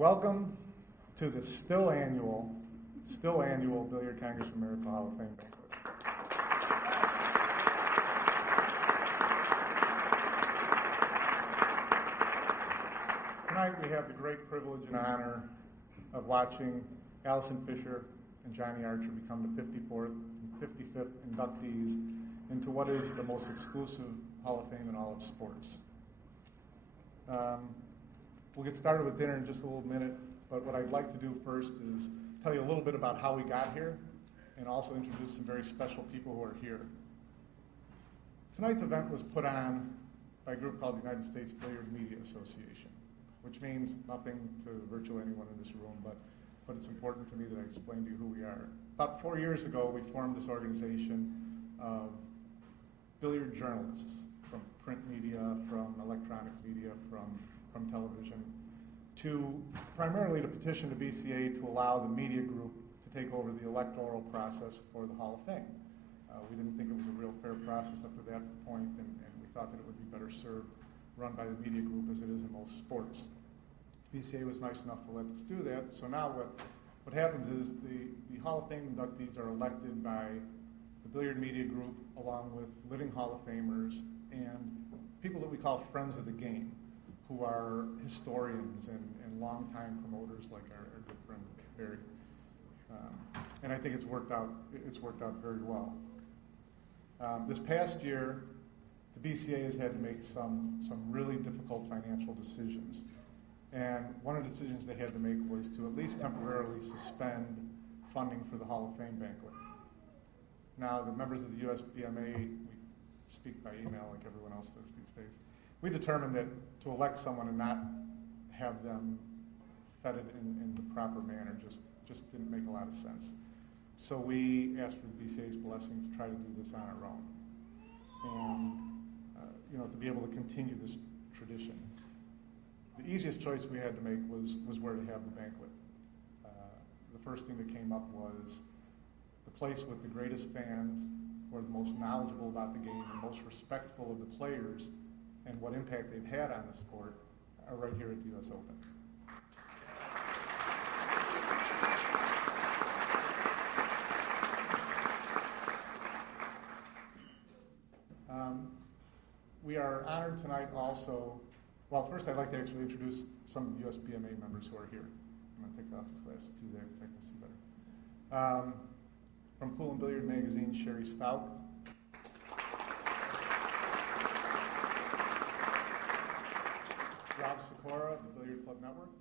Welcome to the still annual Billiard Congress of America Hall of Fame banquet. Tonight we have the great privilege and honor of watching Allison Fisher and Johnny Archer become the 54th and 55th inductees into what is the most exclusive Hall of Fame in all of sports. We'll get started with dinner in just a little minute, but what I'd like to do first is tell you a little bit about how we got here and also introduce some very special people who are here. Tonight's event was put on by a group called the United States Billiard Media Association, which means nothing to virtually anyone in this room, but it's important to me that I explain to you who we are. About 4 years ago, we formed this organization of billiard journalists from print media, from electronic media, from television, primarily to petition the BCA to allow the media group to take over the electoral process for the Hall of Fame. We didn't think it was a real fair process up to that point, and we thought that it would be better served run by the media group as it is in most sports. BCA was nice enough to let us do that, so now what happens is the Hall of Fame inductees are elected by the billiard media group along with living Hall of Famers and people that we call friends of the game, who are historians and longtime promoters like our good friend Barry. And I think it's worked out very well. This past year, the BCA has had to make some really difficult financial decisions. And one of the decisions they had to make was to at least temporarily suspend funding for the Hall of Fame banquet. Now, the members of the USBMA, we speak by email like everyone else does these days. We determined that to elect someone and not have them feted in the proper manner just didn't make a lot of sense. So we asked for the BCA's blessing to try to do this on our own, and to be able to continue this tradition. The easiest choice we had to make was where to have the banquet. The first thing that came up was the place with the greatest fans, who are the most knowledgeable about the game and most respectful of the players and what impact they've had on the sport, are right here at the U.S. Open. We are honored tonight also. Well, first I'd like to actually introduce some of the USBMA members who are here. I'm going to take off this glasses to do that because I can see better. From Pool and Billiard Magazine, Sherry Stout. Rob Sikora of the Billiard Club Network.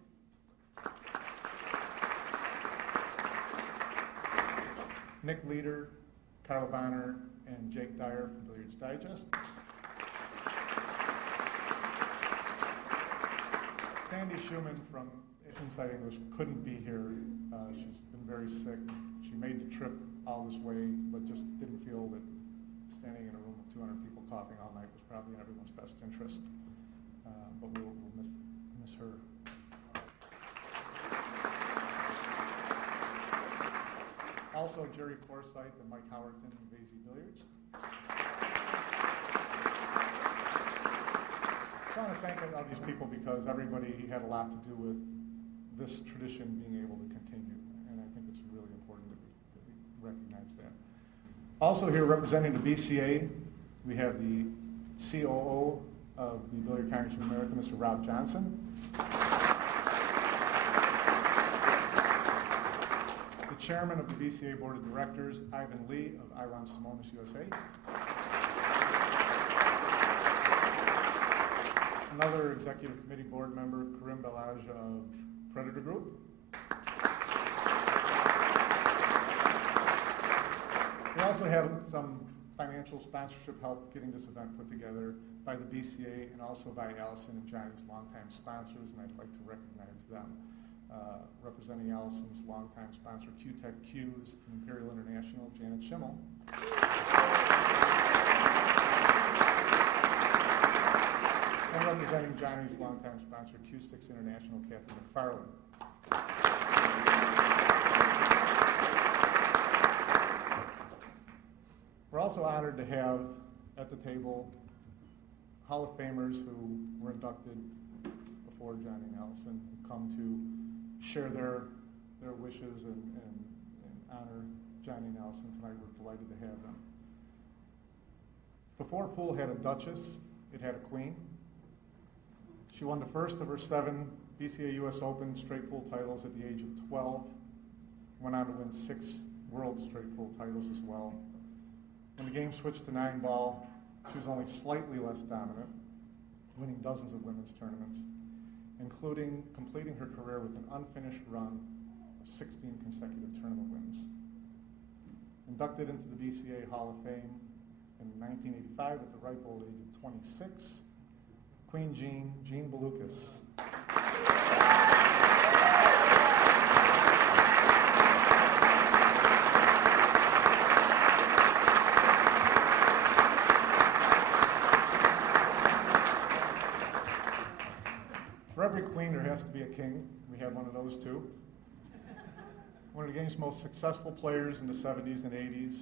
Nick Leader, Carla Bonner, and Jake Dyer from Billiards Digest. Sandy Schumann from Inside English couldn't be here. She's been very sick. She made the trip all this way, but just didn't feel that standing in a room with 200 people coughing all night was probably in everyone's best interest. But we'll miss her. Also, Jerry Forsythe and Mike Howerton of AZ Billiards. I want to thank all these people because everybody had a lot to do with this tradition being able to continue, and I think it's really important that we recognize that. Also here representing the BCA, we have the COO of the Billiard Congress of America, Mr. Rob Johnson. The chairman of the BCA Board of Directors, Ivan Lee of Iron Simonis USA. Another executive committee board member, Karim Belaj of Predator Group. We also have some financial sponsorship help getting this event put together by the BCA and also by Allison and Johnny's longtime sponsors, and I'd like to recognize them. Representing Allison's longtime sponsor, Q-Tech Q's and Imperial International, Janet Schimmel. And representing Johnny's longtime sponsor, Q-Sticks International, Kathy McFarland. We're also honored to have at the table Hall of Famers who were inducted before Johnny and Allison, who come to share their wishes and honor Johnny and Allison tonight. We're delighted to have them. Before pool had a duchess, it had a queen. She won the first of her 7 BCA US Open straight pool titles at the age of 12. Went on to win 6 world straight pool titles as well. When the game switched to 9-ball, she was only slightly less dominant, winning dozens of women's tournaments, including completing her career with an unfinished run of 16 consecutive tournament wins. Inducted into the BCA Hall of Fame in 1985 at the ripe old age of 26, Queen Jean Belucas. For every queen, there has to be a king. We had one of those too. One of the game's most successful players in the 70s and 80s,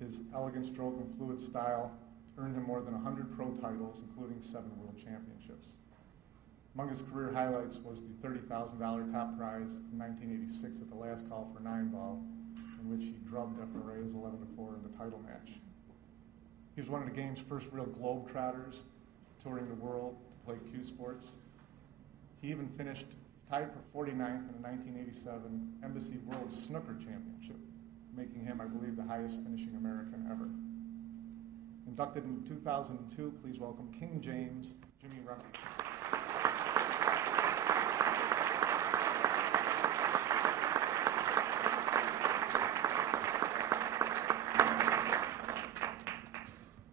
his elegant stroke and fluid style earned him more than 100 pro titles, including 7 world championships. Among his career highlights was the $30,000 top prize in 1986 at the last call for 9-ball, in which he drubbed FRA's 11-4 in the title match. He was one of the game's first real globetrotters, touring the world to play cue sports. He even finished tied for 49th in the 1987 Embassy World Snooker Championship, making him, I believe, the highest finishing American ever. Inducted in 2002, please welcome King James, Jimmy Rempe.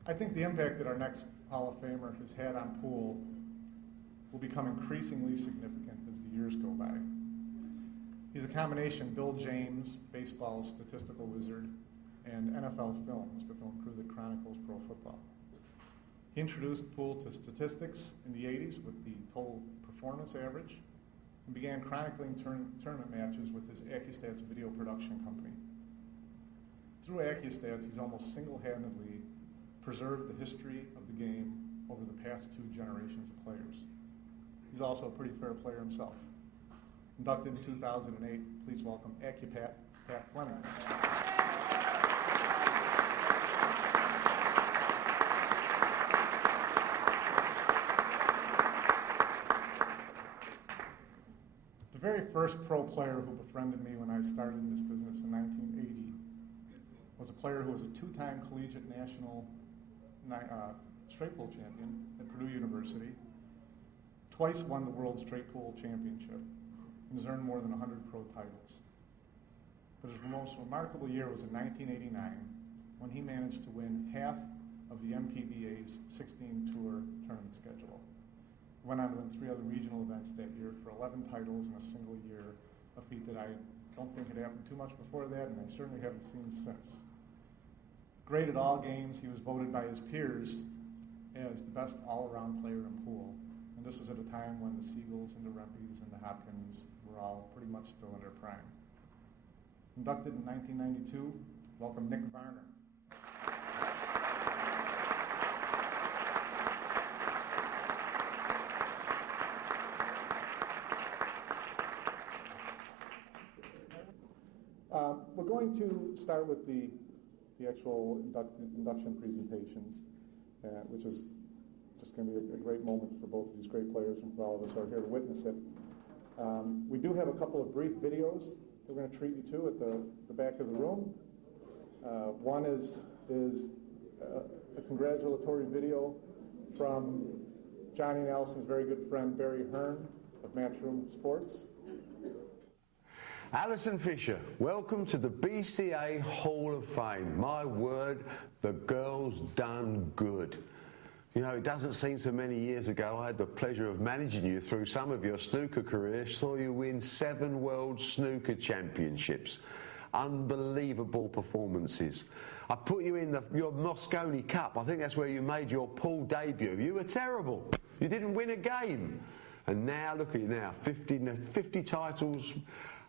I think the impact that our next Hall of Famer has had on pool will become increasingly significant as the years go by. He's a combination Bill James, baseball statistical wizard, and NFL Films, the film crew that chronicles pro football. He introduced pool to statistics in the 80s with the total performance average, and began chronicling tournament matches with his AccuStats video production company. Through AccuStats, he's almost single-handedly preserved the history of the game over the past 2 generations of players. He's also a pretty fair player himself. Inducted in 2008, please welcome AccuPat, Pat Fleming. The very first pro player who befriended me when I started in this business in 1980 was a player who was a 2-time collegiate national straight pool champion at Purdue University, twice won the World Straight Pool Championship, and has earned more than 100 pro titles. But his most remarkable year was in 1989, when he managed to win half of the MPBA's 16-tour tournament schedule. Went on to win 3 other regional events that year for 11 titles in a single year, a feat that I don't think had happened too much before that, and I certainly haven't seen since. Great at all games, he was voted by his peers as the best all-around player in pool. And this was at a time when the Siegels and the Rempes and the Hopkins were all pretty much still in their prime. Inducted in 1992, welcome Nick Varner. We're going to start with the actual induction presentations, which is just going to be a great moment for both of these great players and for all of us who are here to witness it. We do have a couple of brief videos that we're going to treat you to at the back of the room. One is a congratulatory video from Johnny and Allison's very good friend Barry Hearn of Matchroom Sports. Allison Fisher, welcome to the BCA Hall of Fame. My word, the girl's done good. You know, it doesn't seem so many years ago I had the pleasure of managing you through some of your snooker career, saw you win 7 World Snooker Championships. Unbelievable performances. I put you in your Moscone Cup. I think that's where you made your pool debut. You were terrible. You didn't win a game. And now, look at you now, 50 titles.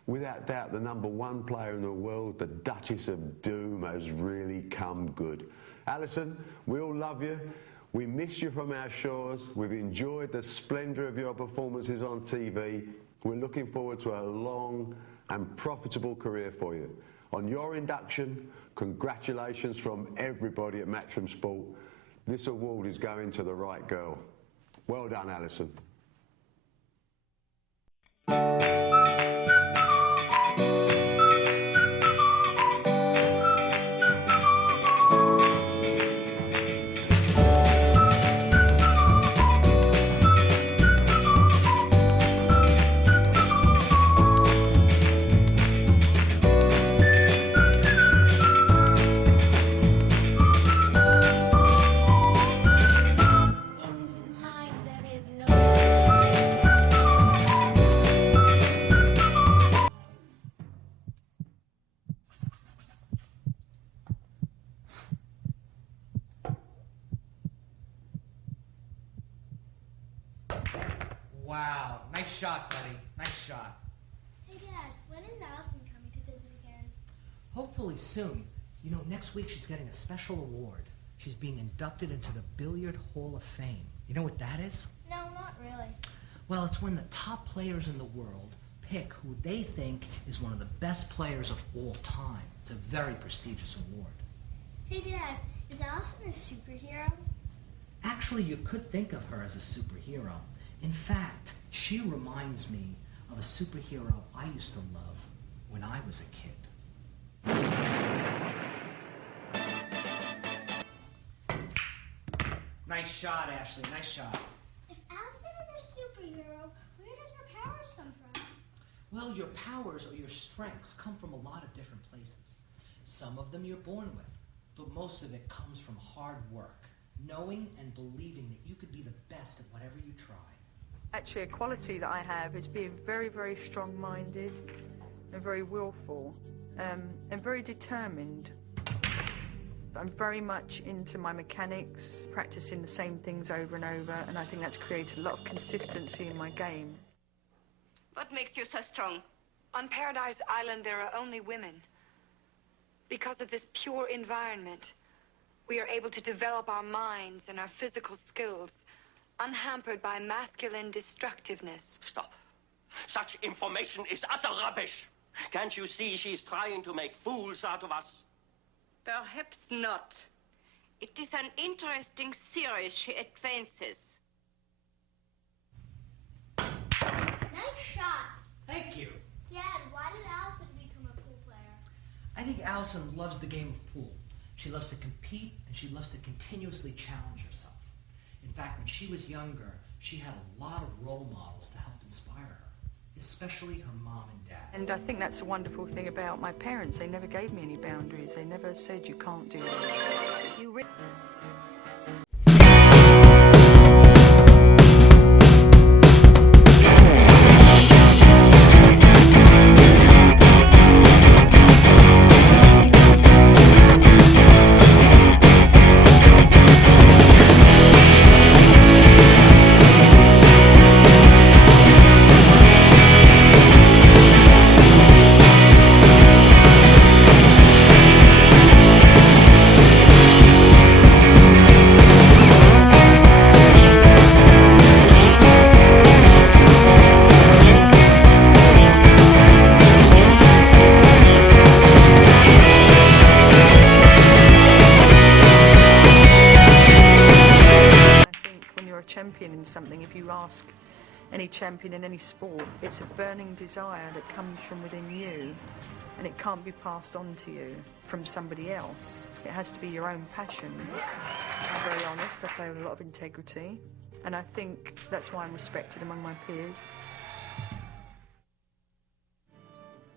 Without doubt, the #1 player in the world, the Duchess of Doom, has really come good. Allison, we all love you. We miss you from our shores. We've enjoyed the splendour of your performances on TV. We're looking forward to a long and profitable career for you. On your induction, congratulations from everybody at Matchroom Sport. This award is going to the right girl. Well done, Allison. Wow, nice shot, buddy. Nice shot. Hey, Dad, when is Allison coming to visit again? Hopefully soon. You know, next week she's getting a special award. She's being inducted into the Billiard Hall of Fame. You know what that is? No, not really. Well, it's when the top players in the world pick who they think is one of the best players of all time. It's a very prestigious award. Hey, Dad, is Allison a superhero? Actually, you could think of her as a superhero. In fact, she reminds me of a superhero I used to love when I was a kid. Nice shot, Ashley. Nice shot. If Allison is a superhero, where does her powers come from? Well, your powers or your strengths come from a lot of different places. Some of them you're born with, but most of it comes from hard work, knowing and believing that you could be the best at whatever you try. Actually, a quality that I have is being very, very strong-minded and very willful and very determined. I'm very much into my mechanics, practicing the same things over and over, and I think that's created a lot of consistency in my game. What makes you so strong? On Paradise Island, there are only women. Because of this pure environment, we are able to develop our minds and our physical skills, unhampered by masculine destructiveness. Stop. Such information is utter rubbish. Can't you see she's trying to make fools out of us? Perhaps not. It is an interesting series she advances. Nice shot. Thank you. Dad, why did Allison become a pool player? I think Allison loves the game of pool. She loves to compete, and she loves to continuously challenge herself. In fact, when she was younger, she had a lot of role models to help inspire her, especially her mom and dad. And I think that's the wonderful thing about my parents. They never gave me any boundaries. They never said you can't do that. You champion in something, if you ask any champion in any sport, it's a burning desire that comes from within you, and it can't be passed on to you from somebody else. It has to be your own passion. I'm very honest, I play with a lot of integrity, and I think that's why I'm respected among my peers.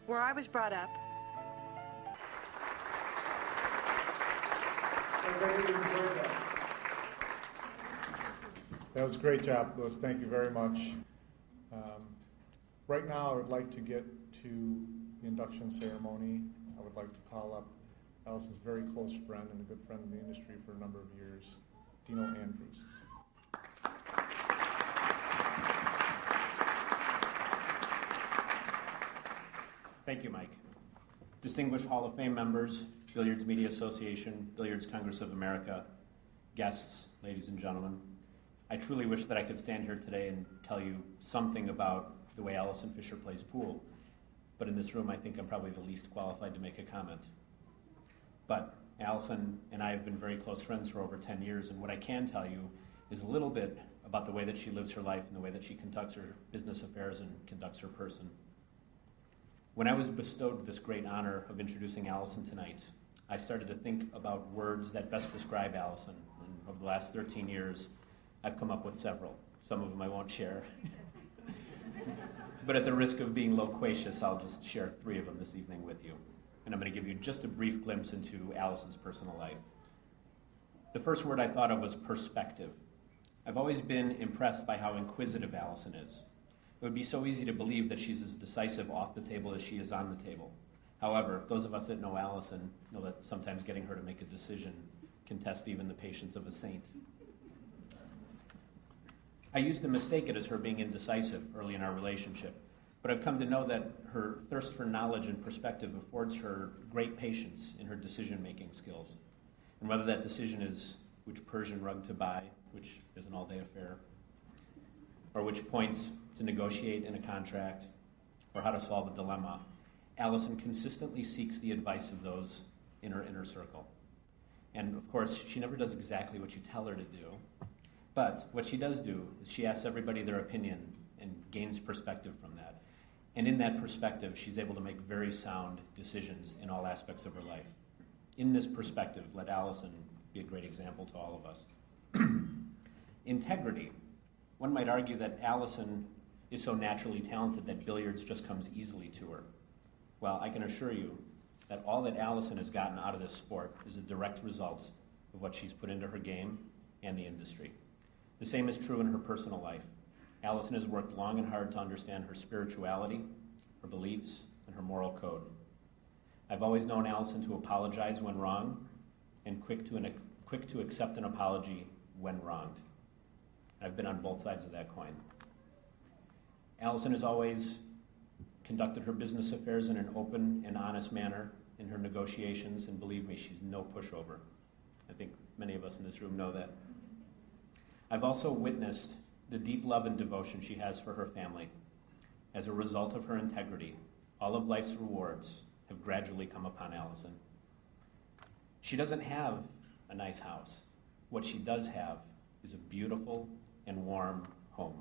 Where I was brought up, That was a great job, Louis. Thank you very much. Right now, I would like to get to the induction ceremony. I would like to call up Allison's very close friend and a good friend in the industry for a number of years, Dino Andrews. Thank you, Mike. Distinguished Hall of Fame members, Billiards Media Association, Billiards Congress of America, guests, ladies and gentlemen. I truly wish that I could stand here today and tell you something about the way Allison Fisher plays pool, but in this room I think I'm probably the least qualified to make a comment. But Allison and I have been very close friends for over 10 years, and what I can tell you is a little bit about the way that she lives her life and the way that she conducts her business affairs and conducts her person. When I was bestowed this great honor of introducing Allison tonight, I started to think about words that best describe Allison. And over the last 13 years, I've come up with several. Some of them I won't share. But at the risk of being loquacious, I'll just share 3 of them this evening with you. And I'm going to give you just a brief glimpse into Allison's personal life. The first word I thought of was perspective. I've always been impressed by how inquisitive Allison is. It would be so easy to believe that she's as decisive off the table as she is on the table. However, those of us that know Allison know that sometimes getting her to make a decision can test even the patience of a saint. I used to mistake it as her being indecisive early in our relationship, but I've come to know that her thirst for knowledge and perspective affords her great patience in her decision-making skills. And whether that decision is which Persian rug to buy, which is an all-day affair, or which points to negotiate in a contract, or how to solve a dilemma, Allison consistently seeks the advice of those in her inner circle. And of course, she never does exactly what you tell her to do, but what she does do is she asks everybody their opinion and gains perspective from that. And in that perspective, she's able to make very sound decisions in all aspects of her life. In this perspective, let Allison be a great example to all of us. Integrity. One might argue that Allison is so naturally talented that billiards just comes easily to her. Well, I can assure you that all that Allison has gotten out of this sport is a direct result of what she's put into her game and the industry. The same is true in her personal life. Allison has worked long and hard to understand her spirituality, her beliefs, and her moral code. I've always known Allison to apologize when wrong and quick to accept an apology when wronged. I've been on both sides of that coin. Allison has always conducted her business affairs in an open and honest manner in her negotiations, and believe me, she's no pushover. I think many of us in this room know that. I've also witnessed the deep love and devotion she has for her family. As a result of her integrity, all of life's rewards have gradually come upon Allison. She doesn't have a nice house. What she does have is a beautiful and warm home.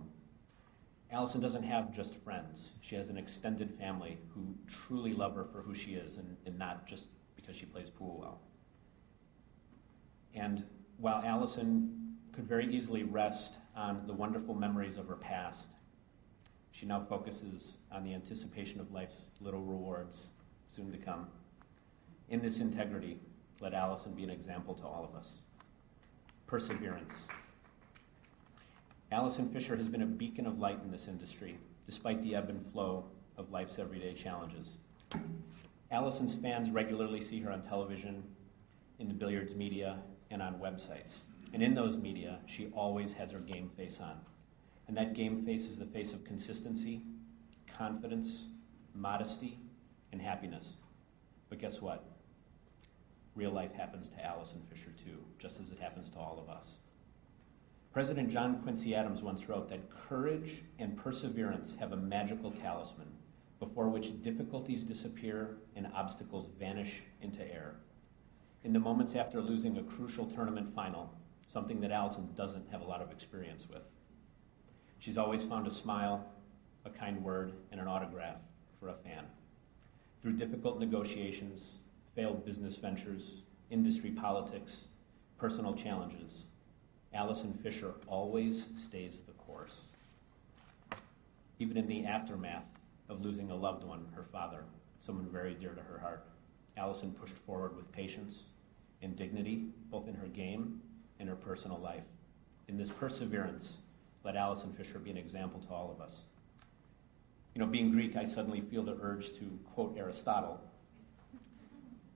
Allison doesn't have just friends. She has an extended family who truly love her for who she is and not just because she plays pool well. And while Allison could very easily rest on the wonderful memories of her past, she now focuses on the anticipation of life's little rewards soon to come. In this integrity, let Allison be an example to all of us. Perseverance. Allison Fisher has been a beacon of light in this industry, despite the ebb and flow of life's everyday challenges. Allison's fans regularly see her on television, in the billiards media, and on websites. And in those media, she always has her game face on. And that game face is the face of consistency, confidence, modesty, and happiness. But guess what? Real life happens to Allison Fisher too, just as it happens to all of us. President John Quincy Adams once wrote that courage and perseverance have a magical talisman before which difficulties disappear and obstacles vanish into air. In the moments after losing a crucial tournament final, something that Allison doesn't have a lot of experience with, she's always found a smile, a kind word, and an autograph for a fan. Through difficult negotiations, failed business ventures, industry politics, personal challenges, Allison Fisher always stays the course. Even in the aftermath of losing a loved one, her father, someone very dear to her heart, Allison pushed forward with patience and dignity, both in her game and her personal life. In this perseverance, let Allison Fisher be an example to all of us. You know, being Greek, I suddenly feel the urge to quote Aristotle.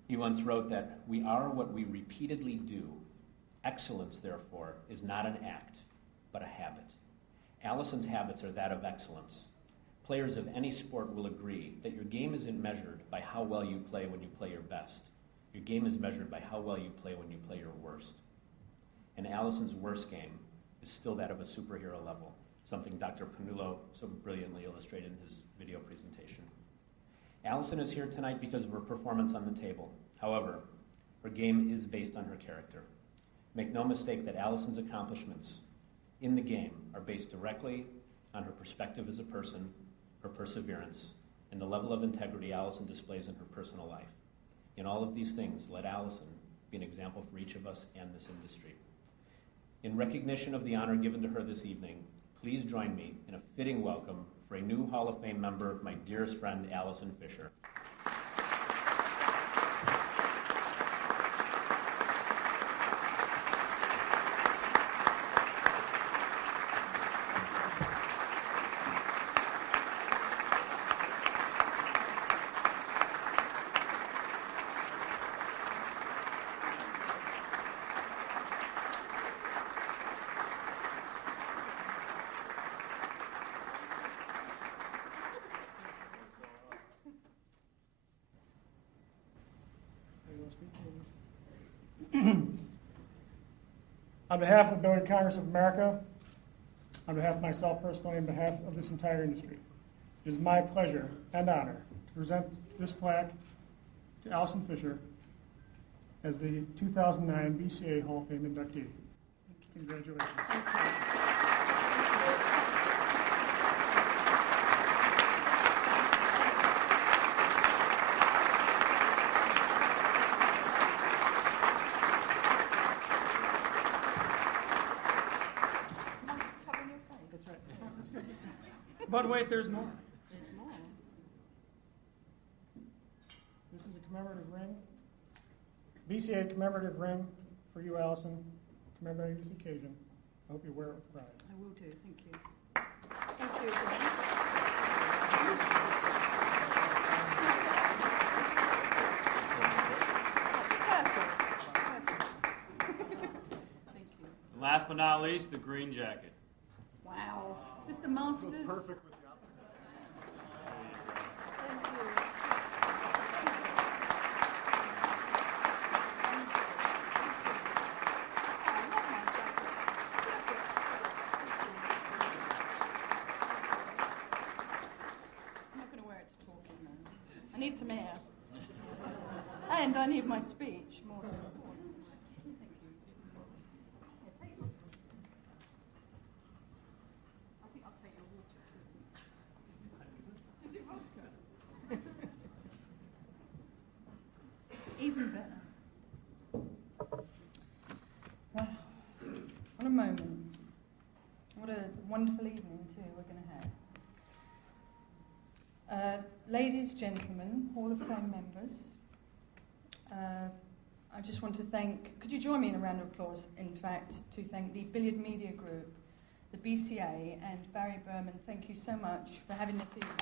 He once wrote that we are what we repeatedly do. Excellence, therefore, is not an act, but a habit. Allison's habits are that of excellence. Players of any sport will agree that your game isn't measured by how well you play when you play your best. Your game is measured by how well you play when you play your worst. and Allison's worst game is still that of a superhero level, something Dr. Panullo so brilliantly illustrated in his video presentation. Allison is here tonight because of her performance on the table. However, her game is based on her character. Make no mistake that Allison's accomplishments in the game are based directly on her perspective as a person, her perseverance, and the level of integrity Allison displays in her personal life. In all of these things, let Allison be an example for each of us and this industry. In recognition of the honor given to her this evening, please join me in a fitting welcome for a new Hall of Fame member, my dearest friend, Allison Fisher. On behalf of the Billiard Congress of America, on behalf of myself personally, on behalf of this entire industry, it is my pleasure and honor to present this plaque to Allison Fisher as the 2009 BCA Hall of Fame inductee. Congratulations. But wait, there's more. There's more. This is a commemorative ring. BCA commemorative ring for you, Allison, commemorating this occasion. I hope you wear it with pride. I will do, thank you. Thank you again. Thank you. And last but not least, the green jacket. Wow. Is this the Masters? This is perfect with the opportunity. Thank you. I'm not going to wear it to talking though. I need some air. And I need my speech more than important. Thank you. Yeah, take this. I think I'll take your water too. Is it vodka? Even better. Wow. What a moment. What a wonderful evening too we're going to have. Ladies, gentlemen, Hall of Fame members, I just want to thank, could you join me in a round of applause, in fact, to thank the Billiard Media Group, the BCA, and Barry Berman. Thank you so much for having this evening.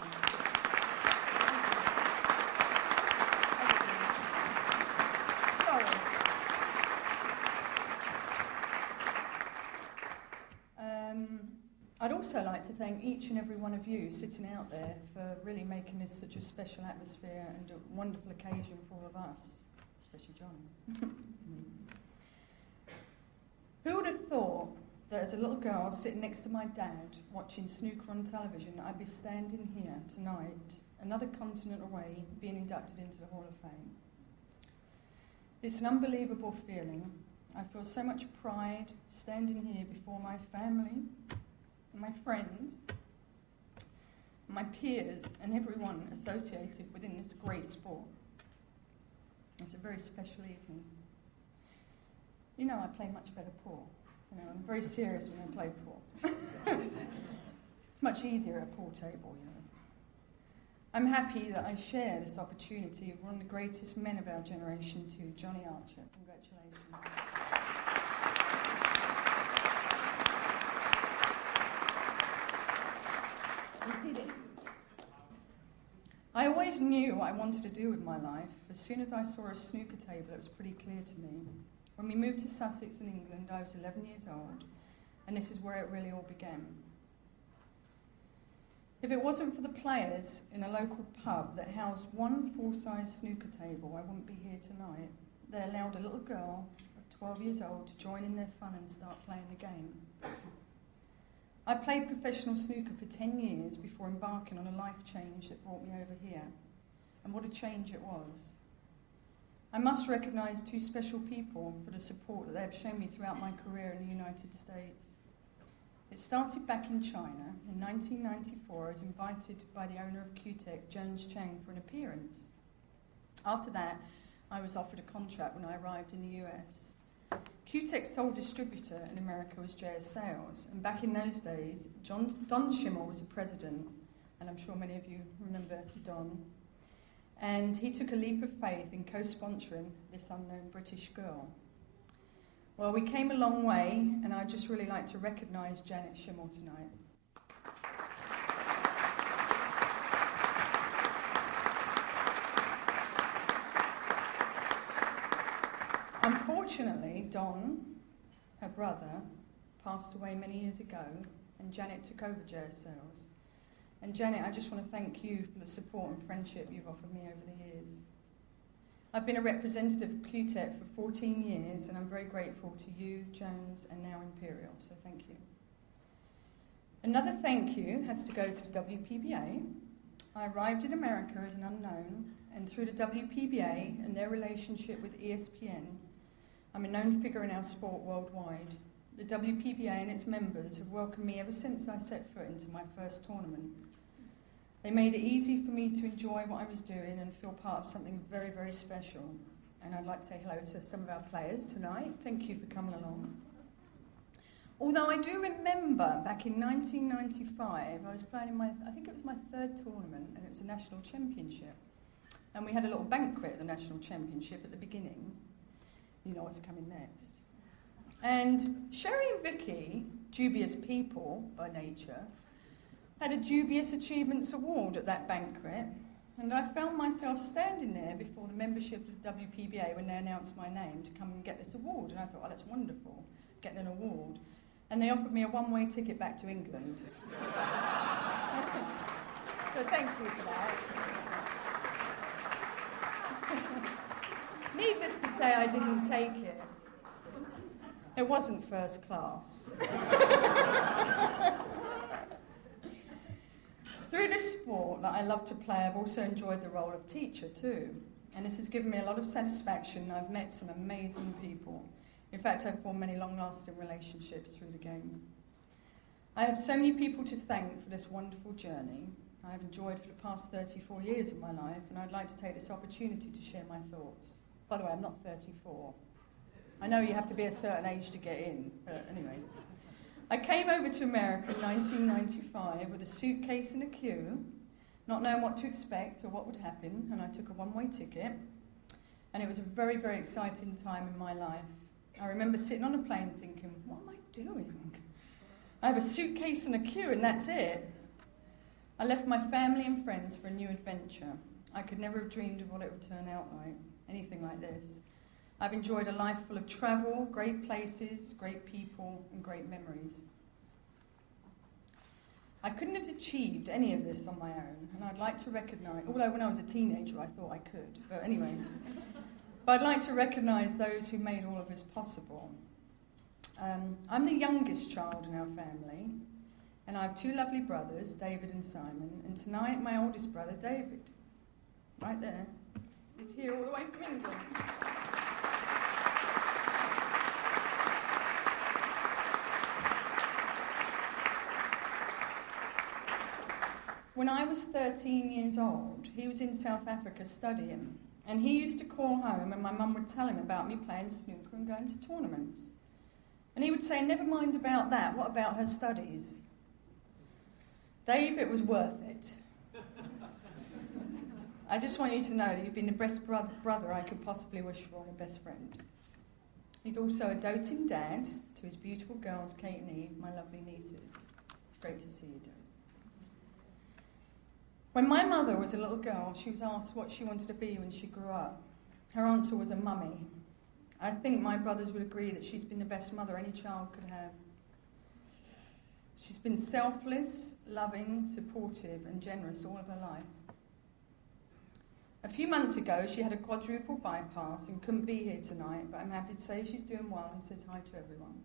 Sorry. I'd also like to thank each and every one of you sitting out there for really making this such a special atmosphere and a wonderful occasion for all of us, especially Johnny. Who would have thought that as a little girl sitting next to my dad watching snooker on television, I'd be standing here tonight, another continent away, being inducted into the Hall of Fame. It's an unbelievable feeling. I feel so much pride standing here before my family, my friends, my peers, and everyone associated within this great sport. It's a very special evening. You know, I play much better pool. You know, I'm very serious when I play pool. It's much easier at a pool table, you know. I'm happy that I share this opportunity with one of the greatest men of our generation too, Johnny Archer. Congratulations. We did it. I always knew what I wanted to do with my life. As soon as I saw a snooker table, it was pretty clear to me. When we moved to Sussex in England, I was 11 years old, and this is where it really all began. If it wasn't for the players in a local pub that housed one full-size snooker table, I wouldn't be here tonight. They allowed a little girl of 12 years old to join in their fun and start playing the game. I played professional snooker for 10 years before embarking on a life change that brought me over here. And what a change it was. I must recognise two special people for the support that they have shown me throughout my career in the United States. It started back in China. In 1994, I was invited by the owner of QTech, Jones Cheng, for an appearance. After that, I was offered a contract when I arrived in the US. QTech's sole distributor in America was JS Sales, and back in those days, Don Schimmel was the president, and I'm sure many of you remember Don. And he took a leap of faith in co-sponsoring this unknown British girl. Well, we came a long way, and I'd just really like to recognise Janet Schimmel tonight. Unfortunately, Don, her brother, passed away many years ago, and Janet took over JS Sales. And Janet, I just want to thank you for the support and friendship you've offered me over the years. I've been a representative of QTech for 14 years, and I'm very grateful to you, Jones, and now Imperial, so thank you. Another thank you has to go to the WPBA. I arrived in America as an unknown, and through the WPBA and their relationship with ESPN, I'm a known figure in our sport worldwide. The WPBA and its members have welcomed me ever since I set foot into my first tournament. They made it easy for me to enjoy what I was doing and feel part of something very, very special. And I'd like to say hello to some of our players tonight. Thank you for coming along. Although I do remember back in 1995, I was playing in I think it was my third tournament, and it was a national championship. And we had a little banquet at the national championship at the beginning. You know what's coming next. And Sherry and Vicky, dubious people by nature, had a Dubious Achievements Award at that banquet, and I found myself standing there before the membership of the WPBA when they announced my name to come and get this award, and I thought, oh, that's wonderful, getting an award. And they offered me a one-way ticket back to England. So thank you for that. Needless to say, I didn't take it. It wasn't first class. Through this sport that I love to play, I've also enjoyed the role of teacher too. And this has given me a lot of satisfaction. I've met some amazing people. In fact, I've formed many long-lasting relationships through the game. I have so many people to thank for this wonderful journey I have enjoyed for the past 34 years of my life, and I'd like to take this opportunity to share my thoughts. By the way, I'm not 34. I know you have to be a certain age to get in, but anyway. I came over to America in 1995 with a suitcase and a queue, not knowing what to expect or what would happen, and I took a one-way ticket, and it was a very, very exciting time in my life. I remember sitting on a plane thinking, what am I doing? I have a suitcase and a queue, and that's it. I left my family and friends for a new adventure. I could never have dreamed of what it would turn out like, anything like this. I've enjoyed a life full of travel, great places, great people, and great memories. I couldn't have achieved any of this on my own, and I'd like to recognise, although when I was a teenager I thought I could, but anyway. But I'd like to recognise those who made all of this possible. I'm the youngest child in our family, and I have two lovely brothers, David and Simon, and tonight my oldest brother, David, right there, is here all the way from England. When I was 13 years old, he was in South Africa studying, and he used to call home and my mum would tell him about me playing snooker and going to tournaments. And he would say, never mind about that, what about her studies? Dave, it was worth it. I just want you to know that you've been the best brother I could possibly wish for and a best friend. He's also a doting dad to his beautiful girls, Kate and Eve, my lovely nieces. It's great to see you, Dave. When my mother was a little girl, she was asked what she wanted to be when she grew up. Her answer was a mummy. I think my brothers would agree that she's been the best mother any child could have. She's been selfless, loving, supportive, and generous all of her life. A few months ago, she had a quadruple bypass and couldn't be here tonight, but I'm happy to say she's doing well and says hi to everyone.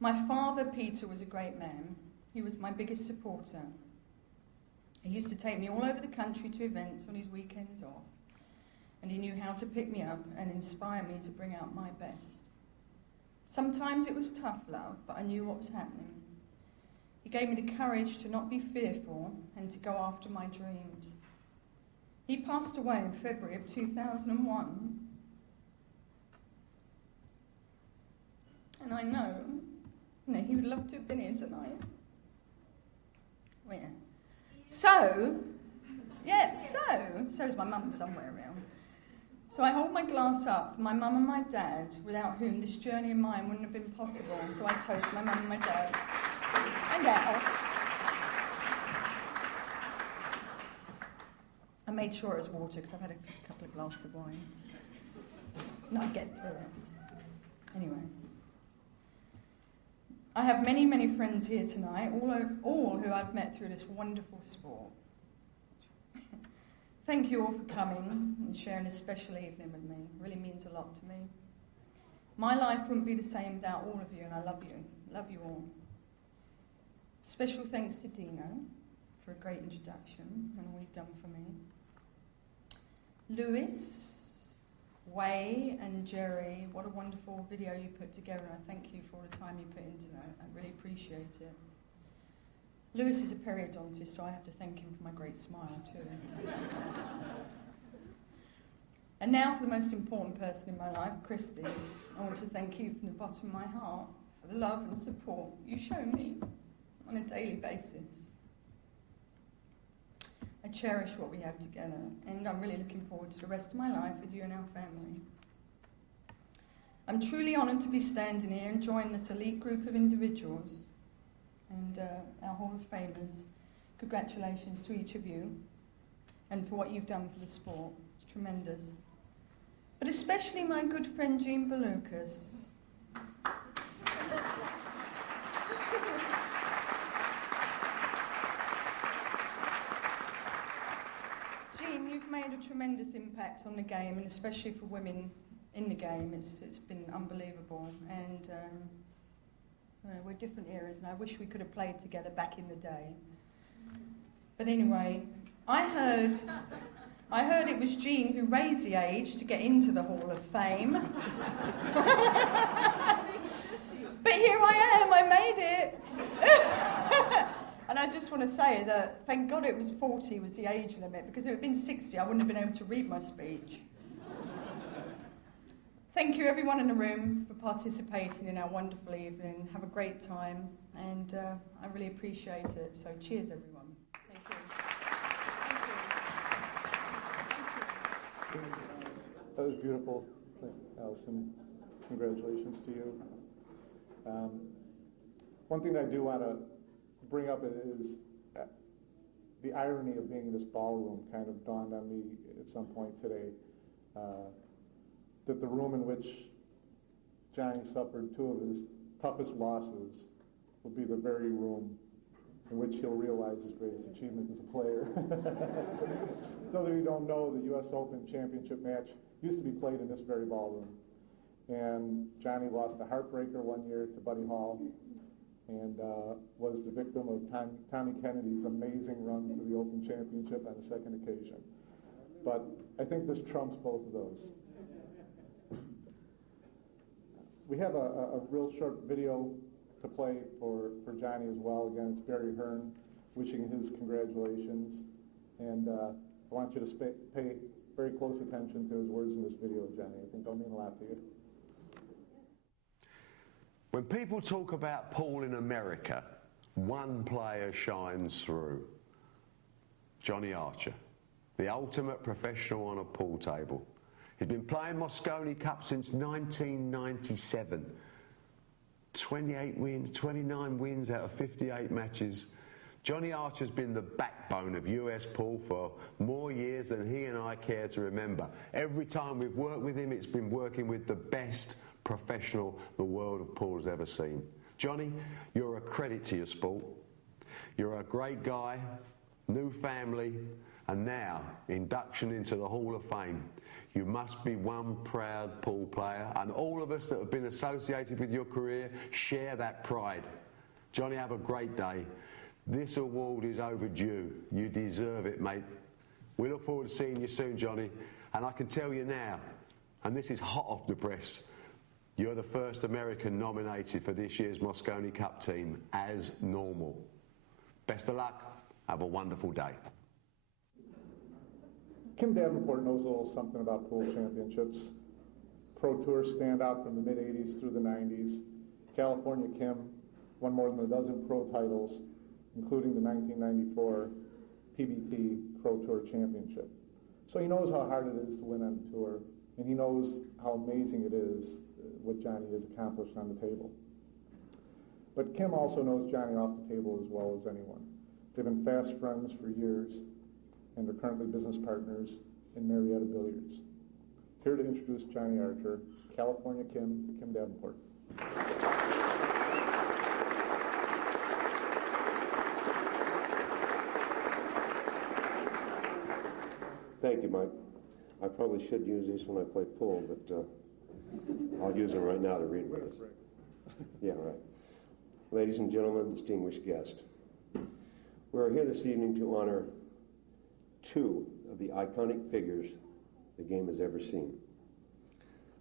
My father, Peter, was a great man. He was my biggest supporter. He used to take me all over the country to events on his weekends off, and he knew how to pick me up and inspire me to bring out my best. Sometimes it was tough love, but I knew what was happening. He gave me the courage to not be fearful and to go after my dreams. He passed away in February of 2001. And I know, he would love to have been here tonight. Well, yeah. So is my mum somewhere around. So I hold my glass up for my mum and my dad, without whom this journey of mine wouldn't have been possible. So I toast my mum and my dad. And Al. I made sure it was water because I've had a couple of glasses of wine. And I'd get through it. Anyway. I have many, many friends here tonight, all who I've met through this wonderful sport. Thank you all for coming and sharing this special evening with me. It really means a lot to me. My life wouldn't be the same without all of you, and I love you. Love you all. Special thanks to Dino for a great introduction and all you've done for me. Lewis, Way and Jerry, what a wonderful video you put together, and I thank you for all the time you put into that. I really appreciate it. Lewis is a periodontist, so I have to thank him for my great smile too. And now for the most important person in my life, Christy. I want to thank you from the bottom of my heart for the love and support you show me on a daily basis. I cherish what we have together, and I'm really looking forward to the rest of my life with you and our family. I'm truly honoured to be standing here and join this elite group of individuals and our Hall of Famers. Congratulations to each of you and for what you've done for the sport. It's tremendous. But especially my good friend Jean Belucas. Jean, you've made a tremendous impact on the game, and especially for women in the game. It's been unbelievable, and we're different eras, and I wish we could have played together back in the day. But anyway, I heard it was Jean who raised the age to get into the Hall of Fame. But here I am, I made it. And I just want to say that thank God it was 40 was the age limit, because if it had been 60 I wouldn't have been able to read my speech. Thank you everyone in the room for participating in our wonderful evening. Have a great time, and I really appreciate it. So cheers everyone. Thank you. That was beautiful, Allison. Congratulations to you. One thing I do want to bring up is the irony of being in this ballroom kind of dawned on me at some point today. That the room in which Johnny suffered two of his toughest losses will be the very room in which he'll realize his greatest achievement as a player. Those of you who don't know, the U.S. Open Championship match used to be played in this very ballroom. And Johnny lost a heartbreaker one year to Buddy Hall, and was the victim of Tommy Kennedy's amazing run to the Open Championship on a second occasion. But I think this trumps both of those. We have a real short video to play for Johnny as well. Again, it's Barry Hearn wishing his congratulations. And I want you to pay very close attention to his words in this video, Johnny. I think they'll mean a lot to you. When people talk about Paul in America, one player shines through. Johnny Archer, the ultimate professional on a pool table. He's been playing Moscone Cup since 1997. 28 wins, 29 wins out of 58 matches. Johnny Archer's been the backbone of US pool for more years than he and I care to remember. Every time we've worked with him, it's been working with the best professional the world of pool has ever seen. Johnny, you're a credit to your sport. You're a great guy, new family, And now, induction into the Hall of Fame. You must be one proud pool player, and all of us that have been associated with your career share that pride. Johnny, have a great day. This award is overdue. You deserve it, mate. We look forward to seeing you soon, Johnny. And I can tell you now, and this is hot off the press, you're the first American nominated for this year's Moscone Cup team, as normal. Best of luck. Have a wonderful day. Kim Davenport knows a little something about pool championships. Pro Tour standout from the mid-'80s through the '90s. California Kim won more than a dozen pro titles, including the 1994 PBT Pro Tour Championship. So he knows how hard it is to win on the tour, and he knows how amazing it is what Johnny has accomplished on the table. But Kim also knows Johnny off the table as well as anyone. They've been fast friends for years, and they're currently business partners in Marietta Billiards. Here to introduce Johnny Archer, California Kim Davenport. Thank you, Mike. I probably should use these when I play pool, but I'll use them right now to read with us. Yeah, right. Ladies and gentlemen, distinguished guests, we're here this evening to honor two of the iconic figures the game has ever seen,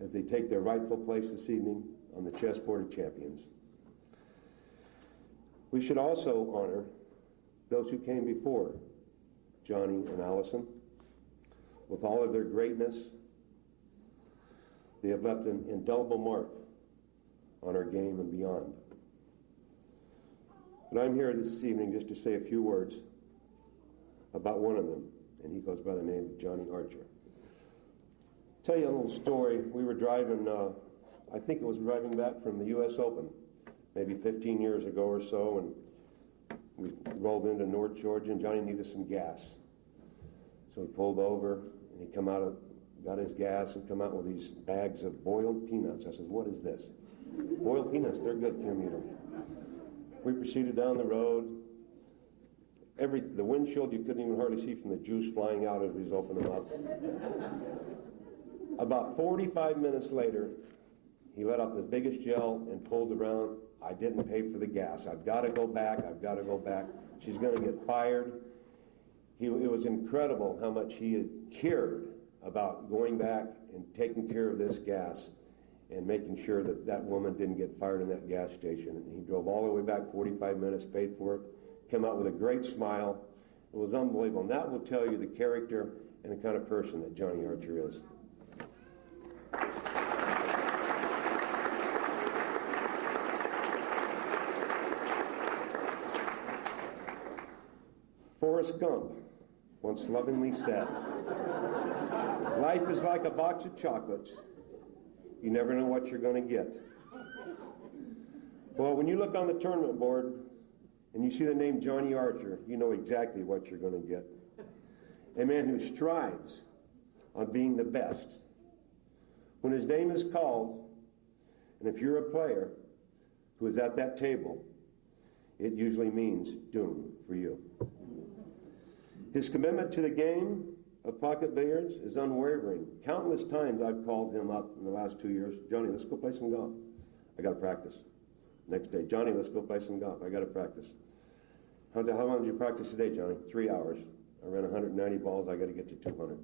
as they take their rightful place this evening on the chessboard of champions. We should also honor those who came before Johnny and Allison. With all of their greatness, they have left an indelible mark on our game and beyond. But I'm here this evening just to say a few words about one of them, and he goes by the name of Johnny Archer. Tell you a little story. We were driving, I think it was driving back from the U.S. Open, maybe 15 years ago or so, and we rolled into North Georgia, and Johnny needed some gas. So he pulled over, and he got his gas and come out with these bags of boiled peanuts. I said, "What is this?" "Boiled peanuts, they're good, Kim, eat them." We proceeded down the road. The windshield you couldn't even hardly see from the juice flying out as we was opening them up. About 45 minutes later, he let out the biggest yell and pulled around. "I didn't pay for the gas. I've got to go back. I've got to go back. She's going to get fired." It was incredible how much he had cared about going back and taking care of this gas and making sure that that woman didn't get fired in that gas station. And he drove all the way back 45 minutes, paid for it, came out with a great smile. It was unbelievable. And that will tell you the character and the kind of person that Johnny Archer is. Forrest Gump once lovingly said, "Life is like a box of chocolates. You never know what you're going to get." Well, when you look on the tournament board and you see the name Johnny Archer, you know exactly what you're going to get. A man who strives on being the best. When his name is called, and if you're a player who is at that table, it usually means doom for you. His commitment to the game of pocket billiards is unwavering. Countless times I've called him up in the last 2 years. "Johnny, let's go play some golf. I got to practice." Next day, "Johnny, let's go play some golf. I got to practice." How long did you practice today, Johnny?" 3 hours. I ran 190 balls. I got to get to 200.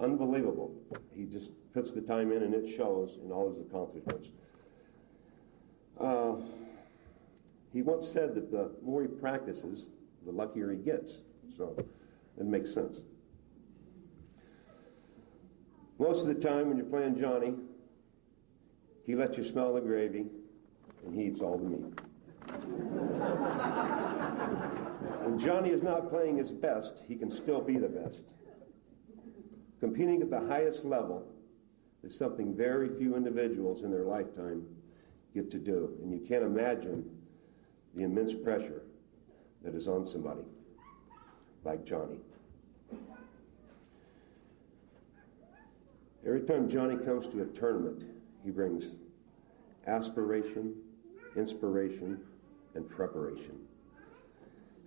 Unbelievable. He just puts the time in, and it shows in all his accomplishments. He once said that the more he practices, the luckier he gets. So it makes sense. Most of the time when you're playing Johnny, he lets you smell the gravy, and he eats all the meat. When Johnny is not playing his best, he can still be the best. Competing at the highest level is something very few individuals in their lifetime get to do, and you can't imagine the immense pressure that is on somebody like Johnny. Every time Johnny comes to a tournament, he brings aspiration, inspiration, and preparation.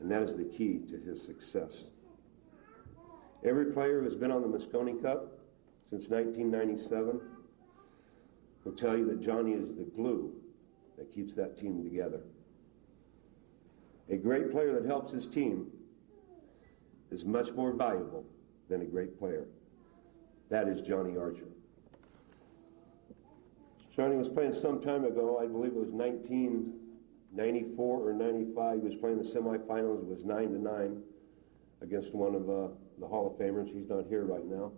And that is the key to his success. Every player who's been on the Moscone Cup since 1997 will tell you that Johnny is the glue that keeps that team together. A great player that helps his team is much more valuable than a great player. That is Johnny Archer. Johnny was playing some time ago, I believe it was 1994 or 95. He was playing the semifinals. It was 9-9 against one of the Hall of Famers. He's not here right now.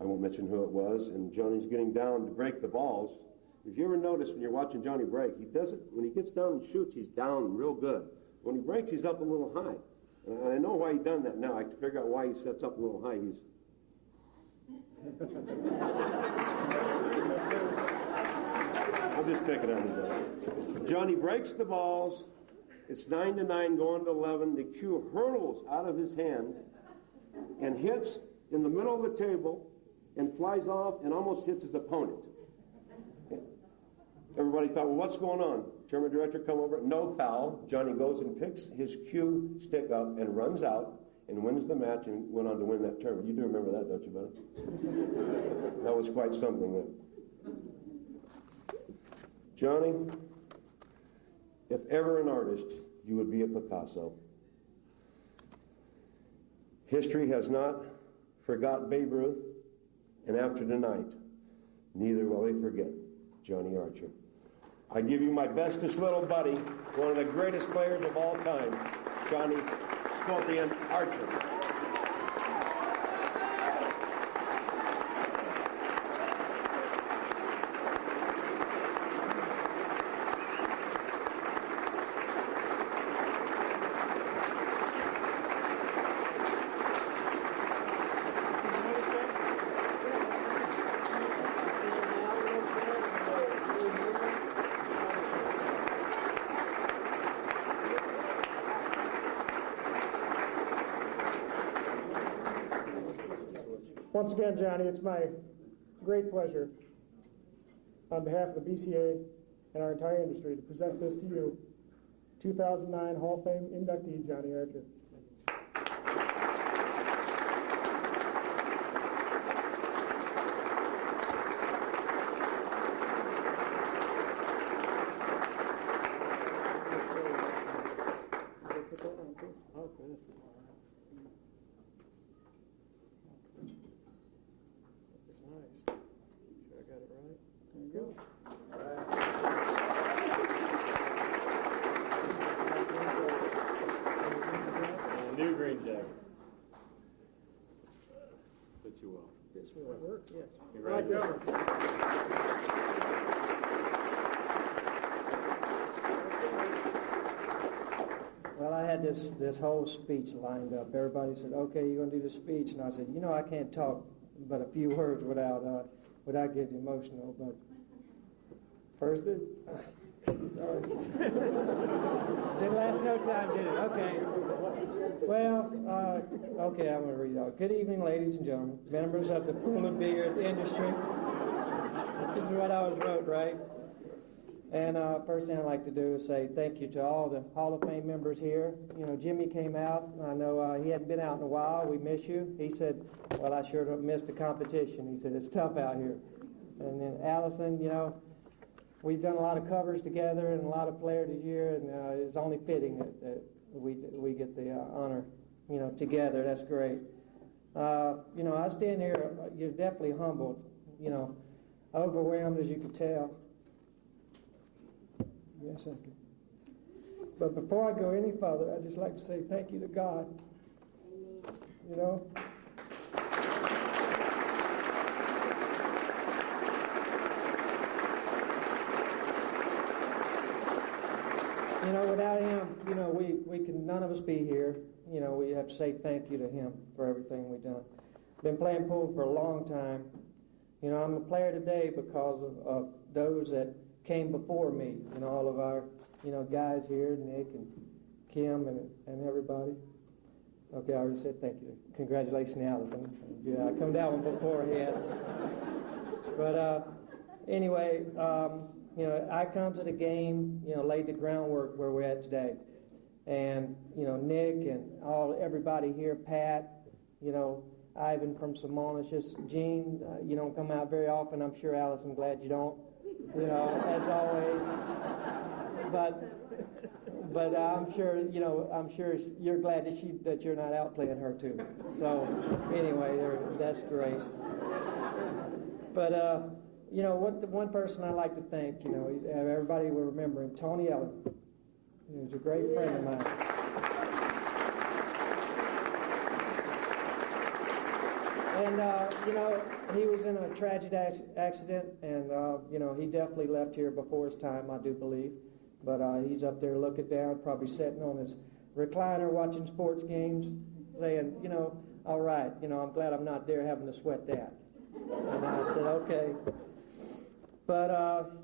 I won't mention who it was. And Johnny's getting down to break the balls. If you ever notice when you're watching Johnny break, he doesn't, when he gets down and shoots, he's down real good. When he breaks, he's up a little high. And I know why he done that now. I can figure out why he sets up a little high. I'm just picking on him. Johnny breaks the balls. It's 9-9 going to 11. The cue hurtles out of his hand and hits in the middle of the table and flies off and almost hits his opponent. Everybody thought, well, what's going on? Tournament director come over, no foul. Johnny goes and picks his cue stick up and runs out and wins the match and went on to win that tournament. You do remember that, don't you, buddy? That was quite something. Johnny, if ever an artist, you would be a Picasso. History has not forgot Babe Ruth, and after tonight, neither will they forget Johnny Archer. I give you my bestest little buddy, one of the greatest players of all time, Johnny Scorpion Archer. Once again, Johnny, it's my great pleasure on behalf of the BCA and our entire industry to present this to you, 2009 Hall of Fame inductee, Johnny Archer. New green jacket. Fits you well. Fits me well. Work? Yes. You ready to go? Well, I had this whole speech lined up. Everybody said, "Okay, you're going to do the speech," and I said, "You know, I can't talk but a few words without getting emotional." But first, sorry, didn't last no time, did it? Okay. Well, okay, I'm going to read it out. Good evening, ladies and gentlemen, members of the pool and billiard industry. This is what I was wrote, right? And first thing I'd like to do is say thank you to all the Hall of Fame members here. You know, Jimmy came out. I know he hadn't been out in a while. We miss you. He said, well, I sure don't miss the competition. He said, it's tough out here. And then Allison, you know, we've done a lot of covers together and a lot of players this year, and it's only fitting that we get the honor, you know, together. That's great. You know, I stand here, you're definitely humbled, you know, overwhelmed, as you can tell. Yes, thank you. But before I go any further, I'd just like to say thank you to God. You know? You know, without him, you know, we can, none of us be here. You know, we have to say thank you to him for everything we've done. Been playing pool for a long time. You know, I'm a player today because of those that came before me, and all of our, you know, guys here, Nick and Kim and everybody. Okay, I already said thank you. Congratulations, Allison. Yeah, I come down one beforehand. But anyway, you know, I come to the game, you know, laid the groundwork where we're at today. And, you know, Nick and everybody here, Pat, you know, Ivan from Simona. It's just, Gene, you don't come out very often. I'm sure, Allison, glad you don't, as always. But I'm sure, I'm sure you're glad that you're not out playing her too. So anyway, that's great. But one person I like to thank, everybody will remember him, Tony Ellen. He was a great friend of mine. And he was in a tragic accident, and he definitely left here before his time, I do believe. But he's up there looking down, probably sitting on his recliner watching sports games, saying, all right, I'm glad I'm not there having to sweat that. And I said, okay. But,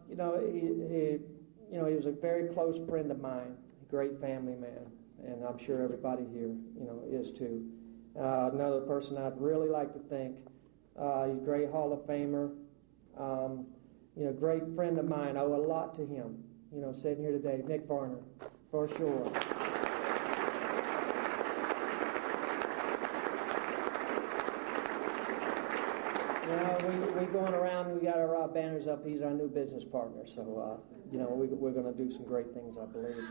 he was a very close friend of mine, a great family man, and I'm sure everybody here, is too. Another person I'd really like to thank, he's a great Hall of Famer, great friend of mine. I owe a lot to him. Sitting here today, Nick Varner, for sure. We going around, we got our banners up. He's our new business partner, so, we're going to do some great things, I believe.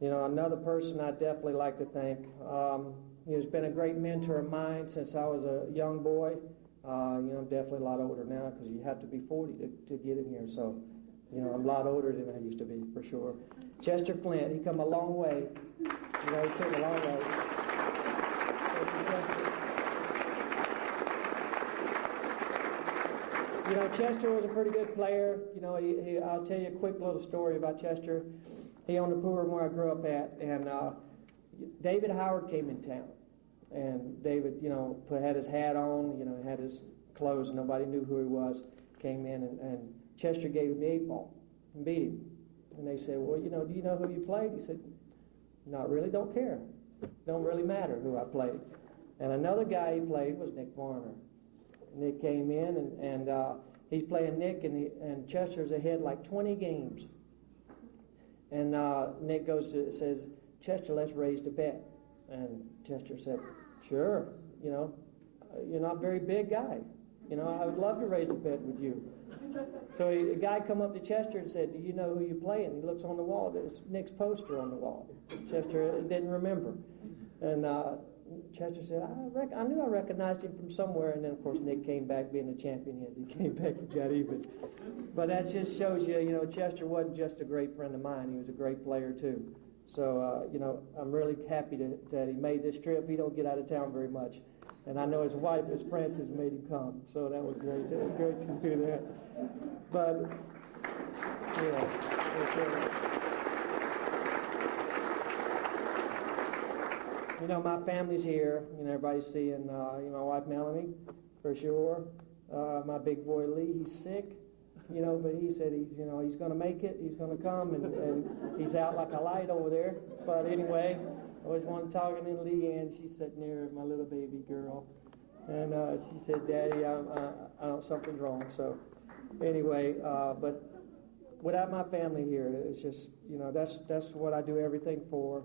Another person I'd definitely like to thank, he's been a great mentor of mine since I was a young boy. I'm definitely a lot older now because you have to be 40 to get in here, so. I'm a lot older than I used to be, for sure. Chester Flint, he come a long way. He took a long way. Chester was a pretty good player. I'll tell you a quick little story about Chester. He owned a pool room where I grew up at, and David Howard came in town. And David, had his hat on, had his clothes, nobody knew who he was, came in and Chester gave him the 8-ball and beat him. And they said, well, do you know who you played? He said, not really, don't care. Don't really matter who I played. And another guy he played was Nick Varner. Nick came in, and he's playing Nick, and Chester's ahead like 20 games. And Nick says, Chester, let's raise the bet. And Chester said, sure, you're not a very big guy. I would love to raise a bet with you. So a guy come up to Chester and said, do you know who you play? And he looks on the wall. There's Nick's poster on the wall. Chester didn't remember. And Chester said, I knew I recognized him from somewhere. And then, of course, Nick came back being the champion. He came back and got even. But that just shows you, Chester wasn't just a great friend of mine. He was a great player, too. So, I'm really happy that he made this trip. He don't get out of town very much. And I know his wife, Miss Frances, made him come. So that was great. It was great to do that. But, my family's here. Everybody's seeing, my wife, Melanie, for sure. My big boy, Lee, he's sick. But he said he's going to make it. He's going to come, and he's out like a light over there. But anyway, I always wanted to talk, and then Leanne, she's sitting there, my little baby girl, and she said, Daddy, I don't, something's wrong. So anyway, but without my family here, it's just, that's what I do everything for.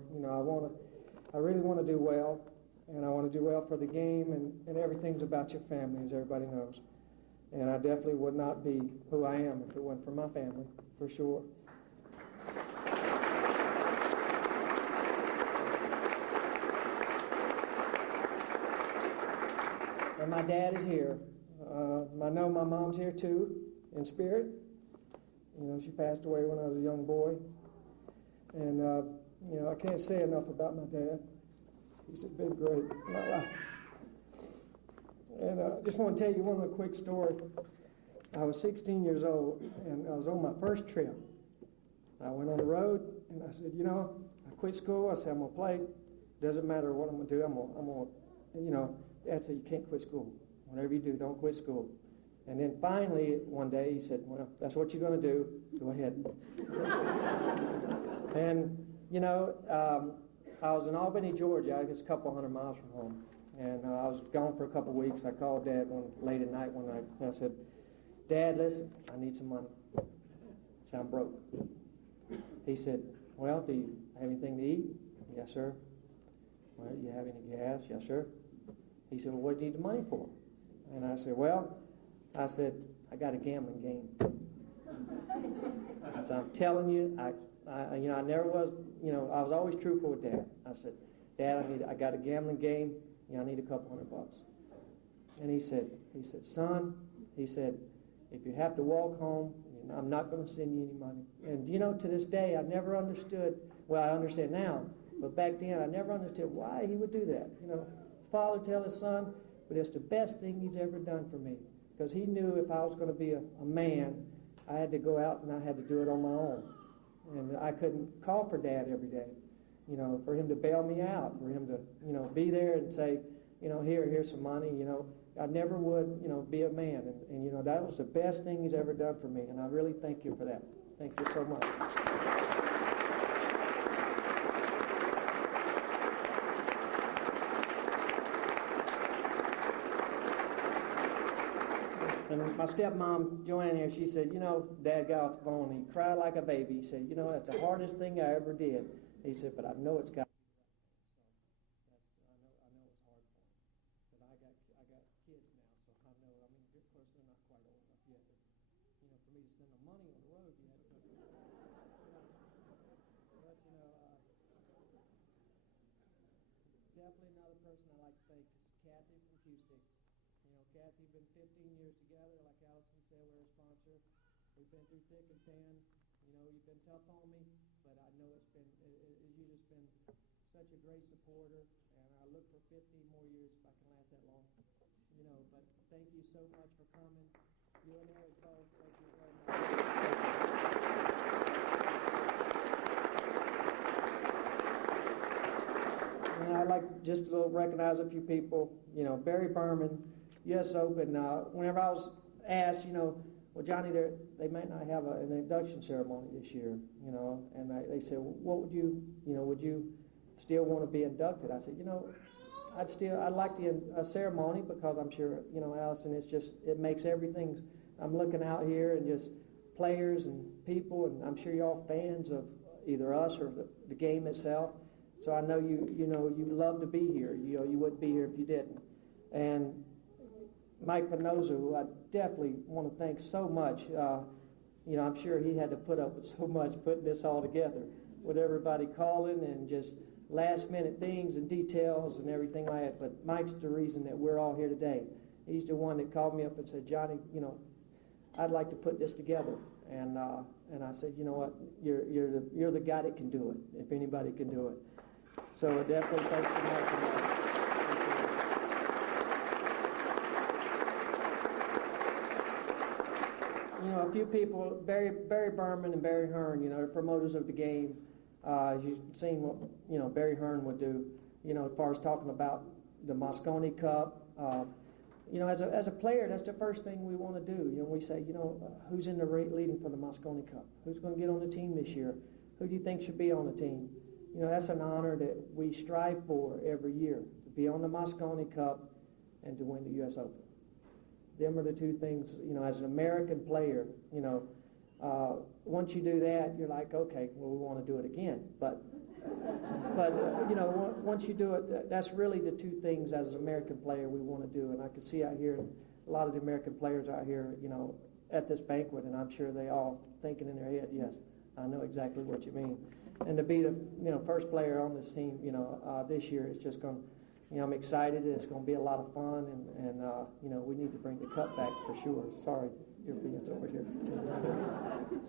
I really want to do well, and I want to do well for the game, and everything's about your family, as everybody knows. And I definitely would not be who I am if it wasn't for my family, for sure. And my dad is here. I know my mom's here too, in spirit. She passed away when I was a young boy. And, I can't say enough about my dad. He's been great in my life. And I just want to tell you one quick story. I was 16 years old, and I was on my first trip. I went on the road, and I said, I quit school. I said, I'm going to play. Doesn't matter what I'm going to do. I'm going to, Dad said, you can't quit school. Whatever you do, don't quit school. And then finally, one day, he said, well, that's what you're going to do. Go ahead. And, I was in Albany, Georgia. I guess a couple hundred miles from home. And I was gone for a couple of weeks. I called Dad late at night one night. And I said, Dad, listen, I need some money. I said, I'm broke. He said, well, do you have anything to eat? Yes, sir. Well, do you have any gas? Yes, sir. He said, well, what do you need the money for? And I said, I got a gambling game. So I'm telling you, I never was, I was always truthful with Dad. I said, Dad, I got a gambling game. I need a couple $100. And he said, son, he said, if you have to walk home, I'm not going to send you any money. And to this day, I never understood. Well, I understand now, but back then I never understood why he would do that. Father tell his son, but it's the best thing he's ever done for me, because he knew if I was going to be a man, I had to go out and I had to do it on my own. And I couldn't call for Dad every day, for him to bail me out, for him to, be there and say, here's some money, I never would, be a man. And that was the best thing he's ever done for me. And I really thank you for that. Thank you so much. And my stepmom, Joanne here, she said, Dad got off the phone and he cried like a baby. He said, that's the hardest thing I ever did. He said, but I know it's got to be right. I know it's hard for him. But I got kids now, so I know, of course, they're not quite old enough yet. But, for me to send them money on the road, you had to put But, definitely another person I like to thank is Kathy from Q-Sticks. Kathy, been 15 years together. Like Allison said, we're a sponsor. We've been through thick and thin. You've been tough on me, but I know you've just been such a great supporter, and I look for 15 more years if I can last that long. But thank you so much for coming. You and Eric both, thank you very much. And I'd like just to recognize a few people. Barry Berman, U.S. Open. Whenever I was asked, well, Johnny, they might not have an induction ceremony this year, and they said, well, what would you still want to be inducted? I said, I'd like a ceremony, because I'm sure, Allison, it makes everything. I'm looking out here and just players and people, and I'm sure you're all fans of either us or the game itself. So I know you love to be here. You wouldn't be here if you didn't. And Mike Penosa, who I definitely want to thank so much. I'm sure he had to put up with so much putting this all together, with everybody calling and just last-minute things and details and everything like that. But Mike's the reason that we're all here today. He's the one that called me up and said, Johnny, I'd like to put this together. And I said, you know what, you're the guy that can do it, if anybody can do it. So definitely thanks to Mike for that. A few people, Barry Berman and Barry Hearn, the promoters of the game. You've seen what, Barry Hearn would do, as far as talking about the Moscone Cup. As a player, that's the first thing we want to do. We say, who's in the leading for the Moscone Cup? Who's going to get on the team this year? Who do you think should be on the team? That's an honor that we strive for every year, to be on the Moscone Cup and to win the U.S. Open. Them are the two things, as an American player, once you do that, you're like, okay, well, we want to do it again. But once you do it, that's really the two things as an American player we want to do. And I can see out here, a lot of the American players out here, at this banquet, and I'm sure they all thinking in their head, yes, I know exactly what you mean. And to be the first player on this team, this year, it's just going to, I'm excited. It's going to be a lot of fun, and we need to bring the cup back for sure. Sorry, your opinion's over here.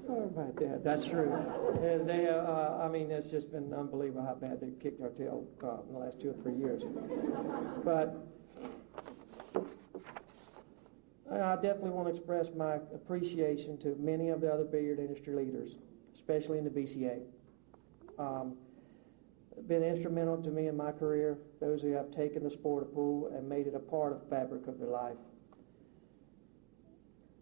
Sorry about that. That's true. And they, it's just been unbelievable how bad they've kicked our tail in the last 2 or 3 years. But I definitely want to express my appreciation to many of the other billiard industry leaders, especially in the BCA. Been instrumental to me in my career, those who have taken the sport of pool and made it a part of the fabric of their life.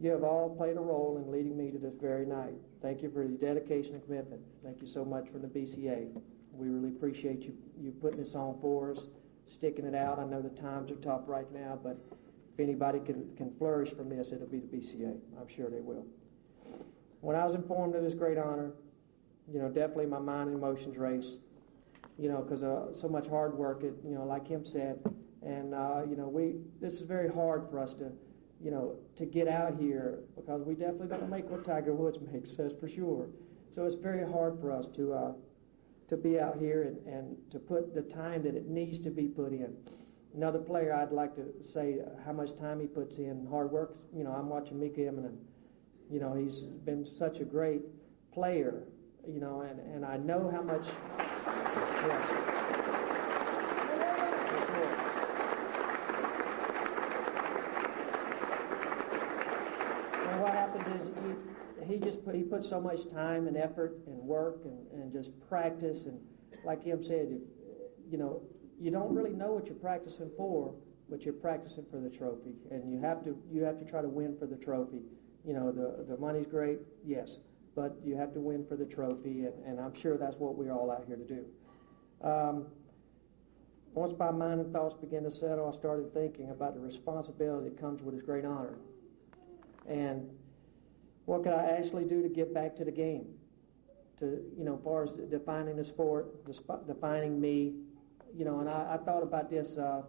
You have all played a role in leading me to this very night. Thank you for your dedication and commitment. Thank you so much for the BCA. We really appreciate you putting this on for us, sticking it out. I know the times are tough right now, but if anybody can flourish from this, it'll be the BCA. I'm sure they will. When I was informed of this great honor, definitely my mind and emotions raced. Because so much hard work, like him said, And, this is very hard for us to get out here because we definitely don't make what Tiger Woods makes, that's for sure. So it's very hard for us to be out here and to put the time that it needs to be put in. Another player I'd like to say how much time he puts in, hard work. I'm watching Mika Immonen. He's been such a great player, and I know how much. Yes. And what happens is he puts so much time and effort and work and just practice, and like him said, you don't really know what you're practicing for, but you're practicing for the trophy, and you have to try to win for the trophy. The money's great, yes, but you have to win for the trophy, and I'm sure that's what we're all out here to do. Once my mind and thoughts began to settle, I started thinking about the responsibility that comes with this great honor, and what could I actually do to give back to the game, to as far as defining the sport, defining me. And I thought about this, a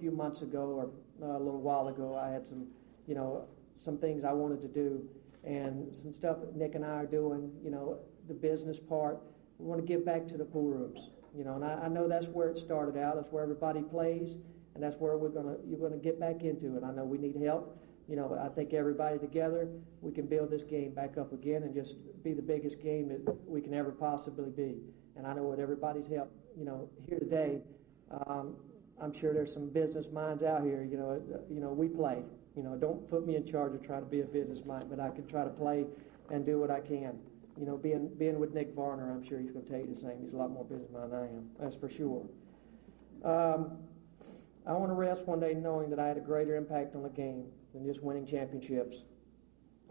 few months ago or a little while ago. I had some things I wanted to do, and some stuff that Nick and I are doing, the business part. We want to give back to the pool rooms, and I know that's where it started out. That's where everybody plays, and that's where you're going to get back into it. I know we need help. I think everybody together, we can build this game back up again and just be the biggest game that we can ever possibly be. And I know with everybody's help, here today, I'm sure there's some business minds out here. We play. Don't put me in charge of trying to be a business mind, but I can try to play and do what I can. Being with Nick Varner, I'm sure he's going to tell you the same. He's a lot more business mind than I am. That's for sure. I want to rest one day knowing that I had a greater impact on the game than just winning championships.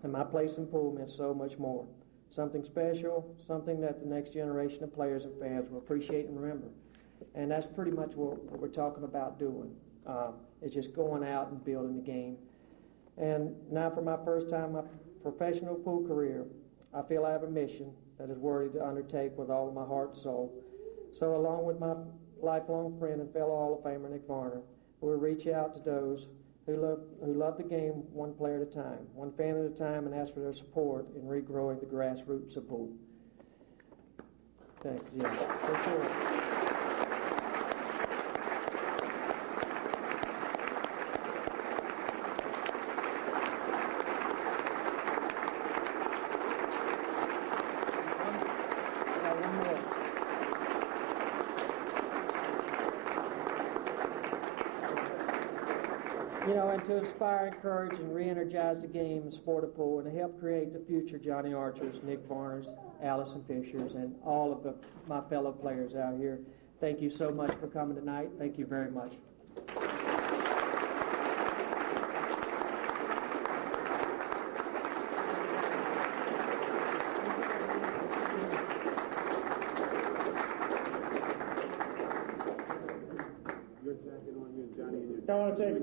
And my place in pool meant so much more. Something special, something that the next generation of players and fans will appreciate and remember. And that's pretty much what we're talking about doing. It's just going out and building the game. And now for my first time in my professional pool career, I feel I have a mission that is worthy to undertake with all of my heart and soul. So along with my lifelong friend and fellow Hall of Famer Nick Varner, we'll reach out to those who love the game one player at a time, one fan at a time, and ask for their support in regrowing the grassroots of pool. Thanks, yeah, for sure. And to inspire, encourage, and re-energize the game and sport of pool, and to help create the future Johnny Archers, Nick Varners, Allison Fishers, and all of my fellow players out here. Thank you so much for coming tonight. Thank you very much. I want to take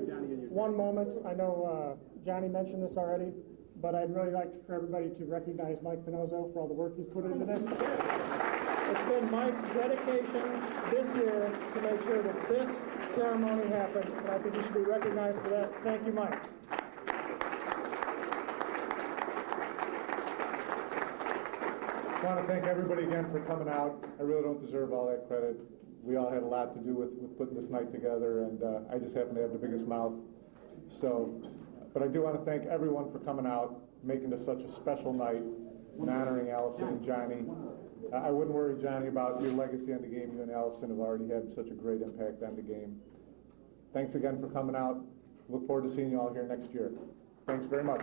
one moment. I know Johnny mentioned this already, but I'd really like for everybody to recognize Mike Pinozzo for all the work he's put into this. It's been Mike's dedication this year to make sure that this ceremony happened, and I think he should be recognized for that. Thank you, Mike. I want to thank everybody again for coming out. I really don't deserve all that credit. We all had a lot to do with putting this night together, and I just happen to have the biggest mouth. But I do want to thank everyone for coming out, making this such a special night, and honoring Allison and Johnny. I wouldn't worry, Johnny, about your legacy on the game. You and Allison have already had such a great impact on the game. Thanks again for coming out. Look forward to seeing you all here next year. Thanks very much.